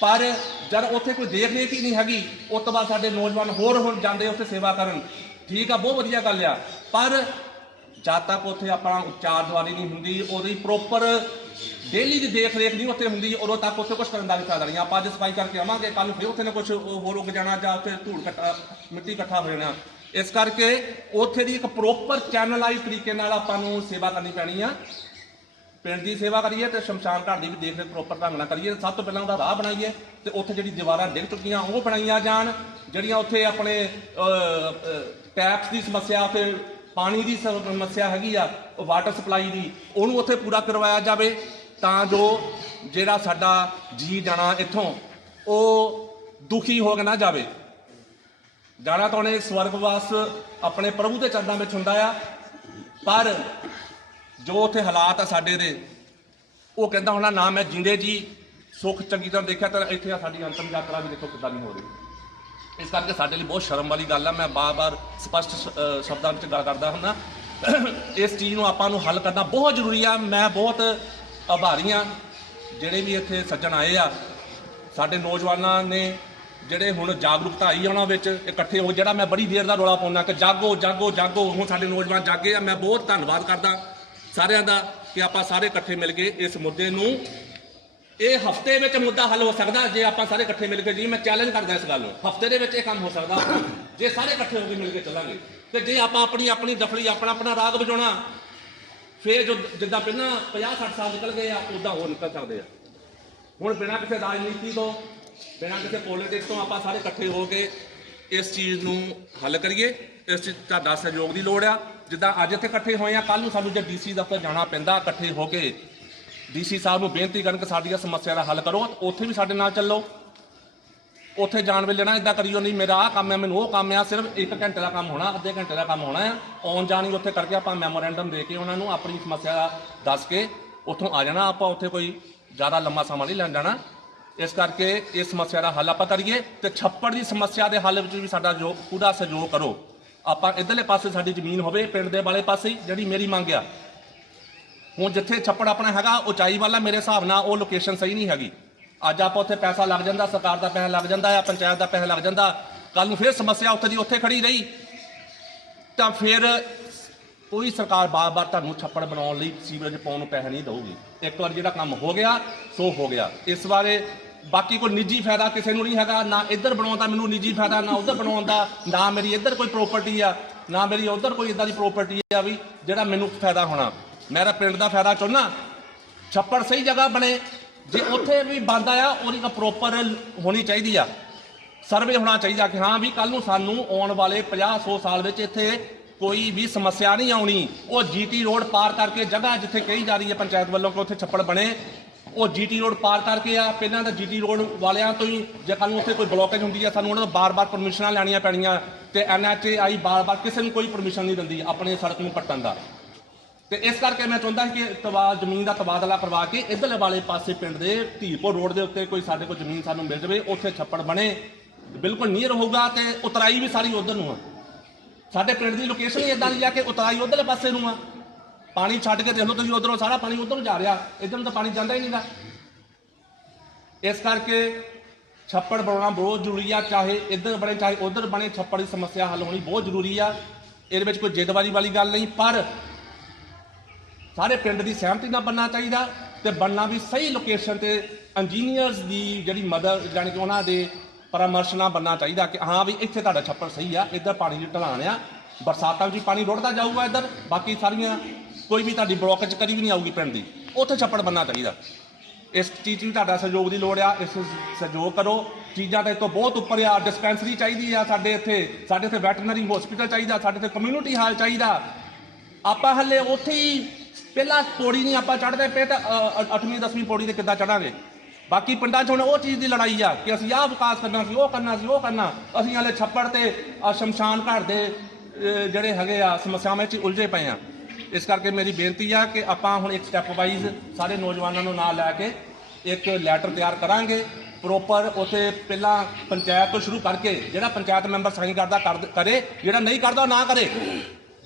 ਪਰ ਜਦ ਉੱਥੇ ਕੋਈ ਦੇਖ ਰੇਖ ਹੀ ਨਹੀਂ ਹੈਗੀ, ਉਸ ਤੋਂ ਬਾਅਦ ਸਾਡੇ ਨੌਜਵਾਨ ਹੋਰ ਹੁਣ ਜਾਂਦੇ ਉੱਥੇ ਸੇਵਾ ਕਰਨ। ਠੀਕ ਆ, ਬਹੁਤ ਵਧੀਆ ਗੱਲ ਆ। ਪਰ ਜਦ ਤੱਕ ਉੱਥੇ ਆਪਣਾ ਉਪਚਾਰ ਦਵਾਰੀ ਨਹੀਂ ਹੁੰਦੀ, ਉਹਦੀ ਪ੍ਰੋਪਰ ਡੇਲੀ ਦੀ ਦੇਖ ਰੇਖ ਨਹੀਂ ਉੱਥੇ ਹੁੰਦੀ, ਉਦੋਂ ਤੱਕ ਉੱਥੇ ਕੁਝ ਕਰਨ ਦਾ ਵੀ ਫਾਇਦਾ ਨਹੀਂ। ਆਪਾਂ ਅੱਜ ਸਫ਼ਾਈ ਕਰਕੇ ਆਵਾਂਗੇ ਕੱਲ ਨੂੰ ਫਿਰ ਉੱਥੇ ਨਾ ਕੁਝ ਹੋਰ ਉੱਗ ਜਾਣਾ ਜਾਂ ਉੱਥੇ ਧੂੜ ਇਕੱਠਾ, ਮਿੱਟੀ ਇਕੱਠਾ ਹੋ ਜਾਣਾ। ਇਸ ਕਰਕੇ ਉੱਥੇ ਦੀ ਇੱਕ ਪ੍ਰੋਪਰ ਚੈਨਲਾਈਜ਼ ਤਰੀਕੇ ਨਾਲ ਆਪਾਂ ਨੂੰ ਸੇਵਾ ਕਰਨੀ ਪੈਣੀ ਆ। ਪਿੰਡ ਦੀ ਸੇਵਾ ਕਰੀਏ ਤੇ ਸ਼ਮਸ਼ਾਨ ਘਾਟ ਦੀ ਵੀ ਦੇਖ ਰੇਖ ਪ੍ਰੋਪਰ ਢੰਗ ਨਾਲ ਕਰੀਏ। ਸਭ ਤੋਂ ਪਹਿਲਾਂ ਉਹਦਾ ਰਾਹ ਬਣਾਈਏ ਤੇ ਉੱਥੇ ਜਿਹੜੀ ਦੀਵਾਰਾਂ ਡਿੱਗ ਚੁੱਕੀਆਂ ਉਹ ਬਣਾਈਆਂ ਜਾਣ। ਜਿਹੜੀਆਂ ਉੱਥੇ ਆਪਣੇ ਟੈਪਸ ਦੀ ਸਮੱਸਿਆ, ਉੱਥੇ ਪਾਣੀ ਦੀ ਸ- ਸਮੱਸਿਆ ਹੈਗੀ ਆ ਵਾਟਰ ਸਪਲਾਈ ਦੀ, ਉਹਨੂੰ ਉੱਥੇ ਪੂਰਾ ਕਰਵਾਇਆ ਜਾਵੇ ਤਾਂ ਜੋ ਜਿਹੜਾ ਸਾਡਾ ਜੀ ਜਾਣਾ ਇੱਥੋਂ, ਉਹ ਦੁਖੀ ਹੋ ਕੇ ਨਾ ਜਾਵੇ। ਜਾਣਾ ਤਾਂ ਉਹਨੇ ਸਵਰਗਵਾਸ ਆਪਣੇ ਪ੍ਰਭੂ ਦੇ ਚਰਨਾਂ ਵਿੱਚ ਹੁੰਦਾ ਆ, ਪਰ ਜੋ ਉੱਥੇ ਹਾਲਾਤ ਆ ਸਾਡੇ ਦੇ, ਉਹ ਕਹਿੰਦਾ ਹੋਣਾ ਨਾ ਮੈਂ ਜਿੰਦੇ ਜੀ, ਸੁੱਖ ਚੰਗੀ ਤਰ੍ਹਾਂ ਦੇਖਿਆ ਤਾਂ ਇੱਥੇ ਆ ਸਾਡੀ ਅੰਤਮ ਯਾਤਰਾ ਵੀ ਦੇਖੋ ਕਿੱਦਾਂ ਨਹੀਂ ਹੋ ਰਹੀ। ਇਸ ਕਰਕੇ ਸਾਡੇ ਲਈ ਬਹੁਤ ਸ਼ਰਮ ਵਾਲੀ ਗੱਲ ਆ, ਮੈਂ ਬਾਰ-ਬਾਰ ਸਪਸ਼ਟ ਸ਼- ਸ਼ਬਦਾਂ ਵਿੱਚ ਗੱਲ ਕਰਦਾ ਹੁੰਦਾ। ਇਸ ਚੀਜ਼ ਨੂੰ ਆਪਾਂ ਨੂੰ ਹੱਲ ਕਰਨਾ ਬਹੁਤ ਜ਼ਰੂਰੀ ਆ, ਮੈਂ ਬਹੁਤ ਆਭਾਰੀ ਆ, ਜਿਹੜੇ ਵੀ ਇੱਥੇ ਸੱਜਣ ਆਏ ਆ, ਸਾਡੇ ਨੌਜਵਾਨਾਂ ਨੇ ਜਿਹੜੇ ਹੁਣ ਜਾਗਰੂਕਤਾ ਆਈ ਆ ਉਹਨਾਂ ਵਿੱਚ ਇਕੱਠੇ ਹੋ, ਜਿਹੜਾ ਮੈਂ ਬੜੀ ਦੇਰ ਦਾ ਰੋਲਾ ਪਾਉਣਾ ਕਿ ਜਾਗੋ ਜਾਗੋ ਜਾਗੋ, ਹੁਣ ਸਾਡੇ ਨੌਜਵਾਨ ਜਾਗੇ ਆ, ਮੈਂ ਬਹੁਤ ਧੰਨਵਾਦ ਕਰਦਾ। ਸਾਰਿਆਂ ਦਾ ਕਿ ਆਪਾਂ ਸਾਰੇ ਇਕੱਠੇ ਮਿਲ ਕੇ ਇਸ ਮੁੱਦੇ ਨੂੰ, ਇਹ ਹਫ਼ਤੇ ਵਿੱਚ ਮੁੱਦਾ ਹੱਲ ਹੋ ਸਕਦਾ ਜੇ ਆਪਾਂ ਸਾਰੇ ਇਕੱਠੇ ਮਿਲ ਕੇ ਜੀ, ਮੈਂ ਚੈਲੰਜ ਕਰਦਾ ਇਸ ਗੱਲ ਨੂੰ। ਹਫ਼ਤੇ ਦੇ ਵਿੱਚ ਇਹ ਕੰਮ ਹੋ ਸਕਦਾ। ਜੇ ਸਾਰੇ ਇਕੱਠੇ ਹੋ ਕੇ ਮਿਲ ਕੇ ਚੱਲਾਂਗੇ, ਤੇ ਜੇ ਆਪਾਂ ਆਪਣੀ ਆਪਣੀ ਦਫੜੀ, ਆਪਣਾ ਆਪਣਾ ਰਾਗ ਵਜਾਉਣਾ, ਫੇਰ ਜੋ ਜਿੱਦਾਂ ਪਹਿਲਾਂ 50 60 ਸਾਲ ਨਿਕਲ ਗਏ ਆ ਉਦਾਂ ਹੋਰ ਨਿਕਲ ਸਕਦੇ ਆ। ਹੁਣ ਬਿਨਾਂ ਕਿਸੇ ਰਾਜਨੀਤੀ ਤੋਂ, ਬਿਨਾਂ ਕਿਸੇ ਪੋਲਿਟਿਕਸ ਤੋਂ ਆਪਾਂ ਸਾਰੇ ਇਕੱਠੇ ਹੋ ਕੇ ਇਸ ਚੀਜ਼ ਨੂੰ ਹੱਲ ਕਰੀਏ। ਇਸ 'ਚ ਤੁਹਾਡਾ ਸਹਿਯੋਗ ਦੀ ਲੋੜ ਆ। ਜਿੱਦਾਂ ਅੱਜ ਇੱਥੇ ਇਕੱਠੇ ਹੋਏ ਆ ਕੱਲ ਨੂੰ ਸਾਨੂੰ ਜੇ ਡੀਸੀ ਦਫ਼ਤਰ ਜਾਣਾ ਪੈਂਦਾ ਇਕੱਠੇ ਹੋ ਕੇ ਡੀਸੀ ਸਾਹਿਬ ਨੂੰ ਬੇਨਤੀ ਕਰਨ ਕਿ ਸਾਡੀਆਂ ਸਮੱਸਿਆ ਦਾ ਹੱਲ ਕਰੋ ਉੱਥੇ ਵੀ ਸਾਡੇ ਨਾਲ ਚੱਲੋ। ਉੱਥੇ ਜਾਣ ਵੇਲੇ ਨਾ ਇਦਾਂ ਕਰੀਓ, ਨਹੀਂ ਮੇਰਾ ਆਹ ਕੰਮ ਹੈ ਮੈਨੂੰ ਉਹ ਕੰਮ ਆ, ਸਿਰਫ 1 ਘੰਟੇ ਦਾ ਕੰਮ ਹੋਣਾ, ਅੱਧੇ ਘੰਟੇ ਦਾ ਕੰਮ ਹੋਣਾ ਆ। ਆਉਣ ਜਾਣੀ ਉੱਥੇ ਕਰਕੇ ਆਪਾਂ ਮੈਮੋਰੈਂਡਮ ਦੇ ਕੇ ਉਹਨਾਂ ਨੂੰ ਆਪਣੀ ਸਮੱਸਿਆ ਦੱਸ ਕੇ ਉੱਥੋਂ ਆ ਜਾਣਾ, ਆਪਾਂ ਉੱਥੇ ਕੋਈ ਜ਼ਿਆਦਾ ਲੰਮਾ ਸਮਾਂ ਨਹੀਂ ਲੈਣ ਜਾਣਾ। ਇਸ ਕਰਕੇ ਇਸ ਸਮੱਸਿਆ ਦਾ ਹੱਲ ਆਪਾਂ ਕਰੀਏ ਤੇ ਛੱਪੜ ਦੀ ਸਮੱਸਿਆ ਦੇ ਹੱਲ ਵਿੱਚ ਵੀ ਸਾਡਾ ਜੋ, ਪੂਰਾ ਸਹਿਯੋਗ ਕਰੋ। ਆਪਾਂ ਇਧਰਲੇ ਪਾਸੇ ਸਾਡੀ ਜ਼ਮੀਨ ਹੋਵੇ, ਪਿੰਡ ਦੇ ਵਾਲੇ ਪਾਸੇ ਜਿਹੜੀ ਮੇਰੀ ਮੰਗ ਆ। ਹੁਣ ਜਿੱਥੇ ਛੱਪੜ ਆਪਣਾ ਹੈਗਾ, ਉਚਾਈ ਵਾਲਾ ਮੇਰੇ ਹਿਸਾਬ ਨਾਲ ਉਹ ਲੋਕੇਸ਼ਨ ਸਹੀ ਨਹੀਂ ਹੈਗੀ। ਅੱਜ ਆਪਾਂ ਉੱਥੇ ਪੈਸਾ ਲੱਗ ਜਾਂਦਾ, ਸਰਕਾਰ ਦਾ ਪੈਸਾ ਲੱਗ ਜਾਂਦਾ ਆ ਪੰਚਾਇਤ ਦਾ ਪੈਸਾ ਲੱਗ ਜਾਂਦਾ ਕੱਲ ਨੂੰ ਫਿਰ ਸਮੱਸਿਆ ਉੱਥੇ ਦੀ ਉੱਥੇ ਖੜੀ ਰਹੀ। ਤਾਂ ਫਿਰ ਕੋਈ ਸਰਕਾਰ ਬਾਰ-ਬਾਰ ਤੁਹਾਨੂੰ ਛੱਪੜ ਬਣਾਉਣ ਲਈ ਸੀਵਰੇਜ ਪਾਉਣ ਨੂੰ ਪੈਸਾ ਨਹੀਂ ਦਊਗੀ। ਇੱਕ ਵਾਰ ਜਿਹੜਾ ਕੰਮ ਹੋ ਗਿਆ, ਸੋ ਹੋ ਗਿਆ। ਇਸ ਬਾਰੇ ਬਾਕੀ ਕੋਈ ਨਿੱਜੀ ਫਾਇਦਾ ਕਿਸੇ ਨੂੰ ਨਹੀਂ ਹੈਗਾ, ਨਾ ਇੱਧਰ ਬਣਾਉਣ ਦਾ ਮੈਨੂੰ ਨਿੱਜੀ ਫਾਇਦਾ, ਨਾ ਉੱਧਰ ਬਣਾਉਣ ਦਾ, ਨਾ ਮੇਰੀ ਇੱਧਰ ਕੋਈ ਪ੍ਰਾਪਰਟੀ ਆ, ਨਾ ਮੇਰੀ ਉੱਧਰ ਕੋਈ ਇਦਾਂ ਦੀ ਪ੍ਰਾਪਰਟੀ ਆ ਵੀ ਜਿਹੜਾ ਮੈਨੂੰ ਫਾਇਦਾ ਹੋਣਾ। ਮੈਂ ਤਾਂ ਪਿੰਡ ਦਾ ਫਾਇਦਾ ਚਾਹੁੰਦਾ, ਛੱਪੜ ਸਹੀ ਜਗ੍ਹਾ ਬਣੇ, ਜੇ ਉੱਥੇ ਵੀ ਬੰਦ ਆ ਉਹਦੀ ਤਾਂ ਪ੍ਰੋਪਰ ਹੋਣੀ ਚਾਹੀਦੀ ਆ। ਸਰਵੇ ਹੋਣਾ ਚਾਹੀਦਾ ਕਿ ਹਾਂ ਵੀ ਕੱਲ ਨੂੰ ਸਾਨੂੰ ਆਉਣ ਵਾਲੇ 50 100 ਸਾਲ ਵਿੱਚ ਇੱਥੇ ਕੋਈ ਵੀ ਸਮੱਸਿਆ ਨਹੀਂ ਆਉਣੀ। ਉਹ ਜੀਟੀ ਰੋਡ ਪਾਰ ਕਰਕੇ ਜਗ੍ਹਾ ਜਿੱਥੇ ਕਹੀ ਜਾ ਰਹੀ ਹੈ ਪੰਚਾਇਤ ਵੱਲੋਂ ਕਿ ਉੱਥੇ ਛੱਪੜ ਬਣੇ ਉਹ ਜੀਟੀ ਰੋਡ ਪਾਰ ਕਰਕੇ ਆ, ਪਹਿਲਾਂ ਤਾਂ ਜੀਟੀ ਰੋਡ ਵਾਲਿਆਂ ਤੋਂ ਹੀ ਜੇ ਕੱਲ ਨੂੰ ਉੱਥੇ ਕੋਈ ਬਲੋਕੇਜ ਹੁੰਦੀ ਆ, ਸਾਨੂੰ ਉਹਨਾਂ ਤੋਂ ਬਾਰ-ਬਾਰ ਪਰਮਿਸ਼ਨਾਂ ਲੈਣੀਆਂ ਪੈਣੀਆਂ ਤੇ ਐਨਐਚਏਆਈ ਬਾਰ-ਬਾਰ ਕਿਸੇ ਨੂੰ ਕੋਈ ਪਰਮਿਸ਼ਨ ਨਹੀਂ ਦਿੰਦੀ ਆਪਣੀ ਸੜਕ ਨੂੰ ਪੱਟਣ ਦਾ। ਤੇ ਇਸ ਕਰਕੇ ਮੈਂ ਚਾਹੁੰਦਾ ਕਿ ਤਵਾ, ਜ਼ਮੀਨ ਦਾ ਤਬਾਦਲਾ ਕਰਵਾ ਕੇ ਇਧਰਲੇ ਵਾਲੇ ਪਾਸੇ ਪਿੰਡ ਦੇ ਧੀਰਪੁਰ ਰੋਡ ਦੇ ਉੱਤੇ ਕੋਈ ਸਾਡੇ ਕੋਲ ਜ਼ਮੀਨ ਸਾਨੂੰ ਮਿਲ ਜਾਵੇ, ਉੱਥੇ ਛੱਪੜ ਬਣੇ, ਬਿਲਕੁਲ ਨੀਅਰ ਹੋਊਗਾ ਤੇ ਉਤਰਾਈ ਵੀ ਸਾਰੀ ਉਧਰ ਨੂੰ ਆ। ਸਾਡੇ ਪਿੰਡ ਦੀ ਲੋਕੇਸ਼ਨ ਹੀ ਇਦਾਂ ਦੀ ਆ ਕਿ ਉਤਰਾਈ ਉਧਰਲੇ ਪਾਸੇ ਨੂੰ ਆ। ਪਾਣੀ ਛੱਡ ਕੇ ਦੇਖ ਲਓ ਤੁਸੀਂ ਉਧਰੋਂ ਸਾਰਾ ਪਾਣੀ ਉਧਰ ਨੂੰ ਜਾ ਰਿਹਾ, ਇਧਰ ਨੂੰ ਤਾਂ ਪਾਣੀ ਜਾਂਦਾ ਹੀ ਨਹੀਂਗਾ ਇਸ ਕਰਕੇ ਛੱਪੜ ਬਣਾਉਣਾ ਬਹੁਤ ਜ਼ਰੂਰੀ ਆ, ਚਾਹੇ ਇੱਧਰ ਬਣੇ, ਚਾਹੇ ਉੱਧਰ ਬਣੇ, ਛੱਪੜ ਦੀ ਸਮੱਸਿਆ ਹੱਲ ਹੋਣੀ ਬਹੁਤ ਜ਼ਰੂਰੀ ਆ। ਇਹਦੇ ਵਿੱਚ ਕੋਈ ਜਿੱਦਬਾਜ਼ੀ ਵਾਲੀ ਗੱਲ ਨਹੀਂ, ਪਰ ਸਾਰੇ ਪਿੰਡ ਦੀ ਸਹਿਮਤੀ ਨਾਲ ਬਣਨਾ ਚਾਹੀਦਾ ਤੇ ਬਣਨਾ ਵੀ ਸਹੀ ਲੋਕੇਸ਼ਨ ਤੇ ਇੰਜੀਨੀਅਰਸ ਦੀ ਜਿਹੜੀ ਮਦਦ, ਜਾਣੀ ਕਿ ਉਹਨਾਂ ਦੇ ਪਰਾਮਰਸ਼ ਨਾਲ ਬਣਨਾ ਚਾਹੀਦਾ ਕਿ ਹਾਂ ਵੀ ਇੱਥੇ ਤੁਹਾਡਾ ਛੱਪੜ ਸਹੀ ਆ, ਇੱਧਰ ਪਾਣੀ ਦੀ ਢਲਾਣ ਆ, ਬਰਸਾਤਾਂ ਵਿੱਚ ਵੀ ਪਾਣੀ ਰੁੜਦਾ ਜਾਊਗਾ ਇੱਧਰ, ਬਾਕੀ ਸਾਰੀਆਂ ਕੋਈ ਵੀ ਤੁਹਾਡੀ ਬਲੋਕੇਜ ਕਰੀ ਵੀ ਨਹੀਂ ਆਊਗੀ ਪਿੰਡ ਦੀ, ਉੱਥੇ ਛੱਪੜ ਬੰਨਾ ਚਾਹੀਦਾ। ਇਸ ਚੀਜ਼ 'ਚ ਵੀ ਤੁਹਾਡਾ ਸਹਿਯੋਗ ਦੀ ਲੋੜ ਆ, ਇਸ ਸਹਿਯੋਗ ਕਰੋ। ਚੀਜ਼ਾਂ ਤਾਂ ਇਹ ਤੋਂ ਬਹੁਤ ਉੱਪਰ ਆ ਡਿਸਪੈਂਸਰੀ ਚਾਹੀਦੀ ਆ ਸਾਡੇ ਇੱਥੇ ਸਾਡੇ ਇੱਥੇ ਵੈਟਰਨਰੀ ਹਸਪੀਟਲ ਚਾਹੀਦਾ, ਸਾਡੇ ਇੱਥੇ ਕਮਿਊਨਿਟੀ ਹਾਲ ਚਾਹੀਦਾ। ਆਪਾਂ ਹੱਲੇ ਉੱਥੇ ਹੀ ਪਹਿਲਾਂ ਪੌੜੀ ਨਹੀਂ ਆਪਾਂ ਚੜ੍ਹਦੇ ਪਏ ਤਾਂ 8ਵੀਂ 10ਵੀਂ ਪੌੜੀ ਤੇ ਕਿੱਦਾਂ ਚੜਾਂਗੇ ਬਾਕੀ ਪਿੰਡਾਂ 'ਚ ਹੁਣ ਉਹ ਚੀਜ਼ ਦੀ ਲੜਾਈ ਆ ਕਿ ਅਸੀਂ ਆਹ ਵਿਕਾਸ ਕਰਨਾ ਸੀ, ਉਹ ਕਰਨਾ ਸੀ, ਉਹ ਕਰਨਾ। ਅਸੀਂ ਹਲੇ ਛੱਪੜ ਤੇ ਸ਼ਮਸ਼ਾਨ ਘਾਟ ਦੇ ਜਿਹੜੇ ਹੈਗੇ ਆ, ਸਮੱਸਿਆਵਾਂ 'ਚ ਉਲਝੇ ਪਏ ਆ। ਇਸ ਕਰਕੇ ਮੇਰੀ ਬੇਨਤੀ ਆ ਕਿ ਆਪਾਂ ਹੁਣ ਇੱਕ ਸਟੈਪ ਵਾਈਜ਼ ਸਾਰੇ ਨੌਜਵਾਨਾਂ ਨੂੰ ਨਾਲ ਲੈ ਕੇ ਇੱਕ ਲੈਟਰ ਤਿਆਰ ਕਰਾਂਗੇ। ਪ੍ਰੋਪਰ ਉਥੇ ਪਹਿਲਾਂ ਪੰਚਾਇਤ ਤੋਂ ਸ਼ੁਰੂ ਕਰਕੇ ਜਿਹੜਾ ਪੰਚਾਇਤ ਮੈਂਬਰ ਸਾਈਨ ਕਰਦਾ ਕਰੇ ਜਿਹੜਾ ਨਹੀਂ ਕਰਦਾ ਉਹ ਨਾ ਕਰੇ।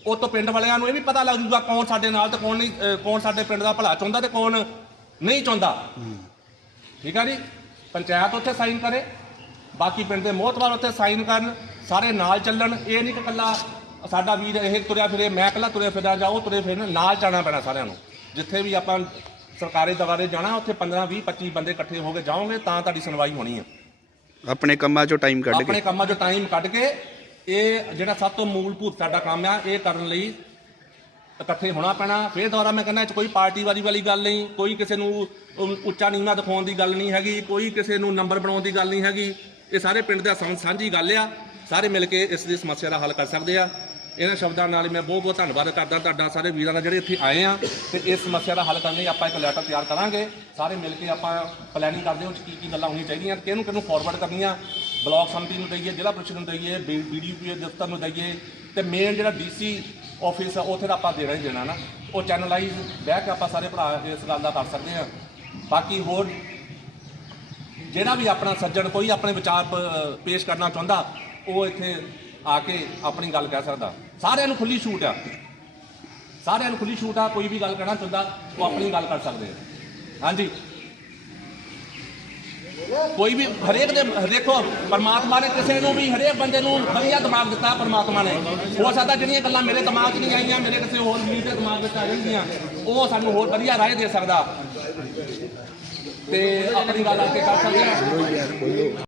ਉਹ ਤੋਂ ਪਿੰਡ ਵਾਲਿਆਂ ਨੂੰ ਇਹ ਵੀ ਪਤਾ ਲੱਗ ਜੂਗਾ ਕੌਣ ਸਾਡੇ ਨਾਲ ਤੇ ਕੌਣ ਨਹੀਂ ਕੌਣ ਸਾਡੇ ਪਿੰਡ ਦਾ ਭਲਾ ਚਾਹੁੰਦਾ ਤੇ ਕੌਣ ਨਹੀਂ ਚਾਹੁੰਦਾ। ਠੀਕ ਆ ਜੀ? ਪੰਚਾਇਤ ਉੱਥੇ ਸਾਈਨ ਕਰੇ। ਬਾਕੀ ਪਿੰਡ ਦੇ ਮੋਹਤਵਾਰ ਉੱਥੇ ਸਾਈਨ ਕਰਨ। ਸਾਰੇ ਨਾਲ ਚੱਲਣ। ਇਹ ਨਹੀਂ ਕਿ ਇਕੱਲਾ ਸਾਡਾ ਵੀਰ ਇਹ ਤੁਰਿਆ ਫਿਰੇ ਮੈਂ ਇਕੱਲਾ ਤੁਰਿਆ ਫਿਰਾਂ ਜਾਂ ਉਹ ਤੁਰੇ ਫਿਰਨ ਨਾਲ ਜਾਣਾ ਪੈਣਾ ਸਾਰਿਆਂ ਨੂੰ। ਜਿੱਥੇ ਵੀ ਆਪਾਂ ਸਰਕਾਰੀ ਦਵਾਰੇ ਜਾਣਾ ਉੱਥੇ 15 20 25 ਬੰਦੇ ਇਕੱਠੇ ਹੋ ਕੇ ਜਾਓਗੇ ਤਾਂ ਤੁਹਾਡੀ ਸੁਣਵਾਈ ਹੋਣੀ ਆ।
ਆਪਣੇ ਕੰਮਾਂ ਚੋਂ ਟਾਈਮ ਕੱਢ
ਆਪਣੇ
ਕੇ
ਕੰਮਾਂ 'ਚੋਂ ਟਾਈਮ ਕੱਢ ਕੇ ਇਹ ਜਿਹੜਾ ਸਭ ਤੋਂ ਮੂਲਭੂਤ ਸਾਡਾ ਕੰਮ ਆ ਇਹ ਕਰਨ ਲਈ ਇਕੱਠੇ ਹੋਣਾ ਪੈਣਾ। ਫਿਰ ਦੁਬਾਰਾ ਮੈਂ ਕਹਿੰਦਾ ਇਹ 'ਚ ਕੋਈ ਪਾਰਟੀ ਵਾਲੀ ਵਾਲੀ ਗੱਲ ਨਹੀਂ ਕੋਈ ਕਿਸੇ ਨੂੰ ਉ- ਉੱਚਾ ਨੀਵਾਂ ਦਿਖਾਉਣ ਦੀ ਗੱਲ ਨਹੀਂ ਹੈਗੀ ਕੋਈ ਕਿਸੇ ਨੂੰ ਨੰਬਰ ਬਣਾਉਣ ਦੀ ਗੱਲ ਨਹੀਂ ਹੈਗੀ। ਇਹ ਸਾਰੇ ਪਿੰਡ ਦਾ ਸਾਂਝੀ ਗੱਲ ਆ। ਸਾਰੇ ਮਿਲ ਕੇ ਇਸ ਦੀ ਸਮੱਸਿਆ ਦਾ ਹੱਲ ਕਰ ਸਕਦੇ ਆ। ਇਹਨਾਂ ਸ਼ਬਦਾਂ ਨਾਲ ਮੈਂ ਬਹੁਤ ਬਹੁਤ ਧੰਨਵਾਦ ਕਰਦਾ ਤੁਹਾਡਾ, ਸਾਰੇ ਵੀਰਾਂ ਦਾ ਜਿਹੜੇ ਇੱਥੇ ਆਏ ਆ ਤੇ ਇਸ ਸਮੱਸਿਆ ਦਾ ਹੱਲ ਕਰਨ ਲਈ ਆਪਾਂ ਇੱਕ ਲੈਟਰ ਤਿਆਰ ਕਰਾਂਗੇ। ਸਾਰੇ ਮਿਲ ਕੇ ਆਪਾਂ ਪਲੈਨਿੰਗ ਕਰਦੇ ਹਾਂ ਉਹ 'ਚ ਕੀ ਕੀ ਗੱਲਾਂ ਹੋਣੀਆਂ ਚਾਹੀਦੀਆਂ, ਕਿਹਨੂੰ ਕਿਹਨੂੰ ਫਾਰਵਰਡ ਕਰਨੀਆਂ। ਬਲਾਕ ਸਮਿਤੀ ਨੂੰ ਦਈਏ, ਜ਼ਿਲ੍ਹਾ ਪ੍ਰੀਸ਼ਦ ਨੂੰ ਦਈਏ ਬੀਡੀਪੀ ਦਫ਼ਤਰ ਨੂੰ ਦਈਏ ਤੇ ਮੇਨ ਜਿਹੜਾ ਡੀਸੀ ਆਫਿਸ ਆ, ਉੱਥੇ ਦਾ ਆਪਾਂ ਦੇਣਾ ਹੀ ਦੇਣਾ ਨਾ। ਉਹ ਚੈਨਲਾਈਜ਼ ਬਹਿ ਕੇ ਆਪਾਂ ਸਾਰੇ ਭਰਾ ਇਸ ਗੱਲ ਦਾ ਕਰ ਸਕਦੇ ਆ ਬਾਕੀ ਹੋਰ, ਜਿਹੜਾ ਵੀ ਆਪਣਾ ਸੱਜਣ ਕੋਈ ਆਪਣੇ ਵਿਚਾਰ ਪੇਸ਼ ਕਰਨਾ ਚਾਹੁੰਦਾ, ਉਹ ਇੱਥੇ ਆ ਕੇ ਆਪਣੀ ਗੱਲ ਕਹਿ ਸਕਦਾ। ਸਾਰਿਆਂ ਨੂੰ ਖੁੱਲੀ ਛੂਟ ਆ। ਸਾਰਿਆਂ ਨੂੰ ਖੁੱਲੀ ਛੂਟ ਆ, ਕੋਈ ਵੀ ਗੱਲ ਕਹਿਣਾ ਚਾਹੁੰਦਾ, ਉਹ ਆਪਣੀ ਗੱਲ ਕਰ ਸਕਦੇ ਆ। ਹਾਂਜੀ। ਕੋਈ ਵੀ ਹਰੇਕ ਦੇ, ਦੇਖੋ, ਪਰਮਾਤਮਾ ਨੇ ਕਿਸੇ ਨੂੰ ਵੀ, ਹਰੇਕ ਬੰਦੇ ਨੂੰ ਵਧੀਆ ਦਿਮਾਗ ਦਿੱਤਾ ਪਰਮਾਤਮਾ ਨੇ। ਹੋ ਸਕਦਾ ਜਿਹੜੀਆਂ ਗੱਲਾਂ ਮੇਰੇ ਦਿਮਾਗ 'ਚ ਨਹੀਂ ਆਈਆਂ, ਮੇਰੇ ਕਿਸੇ ਹੋਰ ਵੀਰ ਦੇ ਦਿਮਾਗ ਵਿੱਚ ਆ ਜਾਣਗੀਆਂ ਉਹ ਸਾਨੂੰ ਹੋਰ ਵਧੀਆ ਰਾਏ ਦੇ ਸਕਦਾ। ਤੇ ਆਪਣੀ ਗੱਲ ਆ ਕੇ ਕਰ ਸਕਦੇ ਆ।